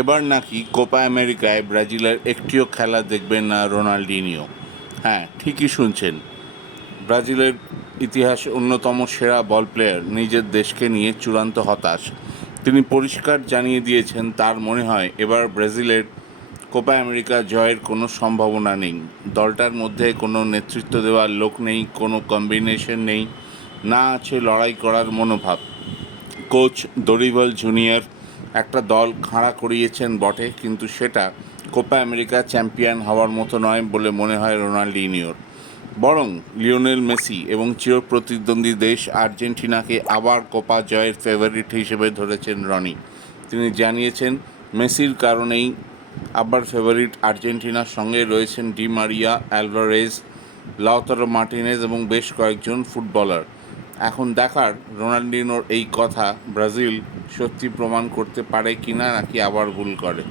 এবার নাকি কোপা আমেরিকায় ব্রাজিলের একটিও খেলা দেখবেন না রোনাল্ডিনিও। হ্যাঁ, ঠিকই শুনছেন। ব্রাজিলের ইতিহাসে অন্যতম সেরা বল প্লেয়ার নিজের দেশকে নিয়ে চূড়ান্ত হতাশ। তিনি পরিষ্কার জানিয়ে দিয়েছেন তার মনে হয় এবার ব্রাজিলের কোপা আমেরিকা জয়ের কোনো সম্ভাবনা নেই। দলটার মধ্যে কোনো নেতৃত্ব দেওয়ার লোক নেই, কোনো কম্বিনেশন নেই, না আছে লড়াই করার মনোভাব। কোচ দরিবল জুনিয়র একটা দল খাড়া করিয়েছেন বটে, কিন্তু সেটা কোপা আমেরিকা চ্যাম্পিয়ন হওয়ার মতো নয় বলে মনে হয় রোনাল্ডিনিওর। বরং লিওনেল মেসি এবং চিরপ্রতিদ্বন্দ্বী দেশ আর্জেন্টিনাকে আবার কোপা জয়ের ফেভারিট হিসেবে ধরেছেন রনি। তিনি জানিয়েছেন মেসির কারণেই আবার ফেভারিট আর্জেন্টিনার সঙ্গে রয়েছেন Di Maria, Alvarez, Lautaro Martinez এবং বেশ কয়েকজন ফুটবলার। এখন দেখার রোনাল্ডিনোর এই কথা ব্রাজিল সত্যি প্রমাণ করতে পারে কিনা, নাকি আবার ভুল করে।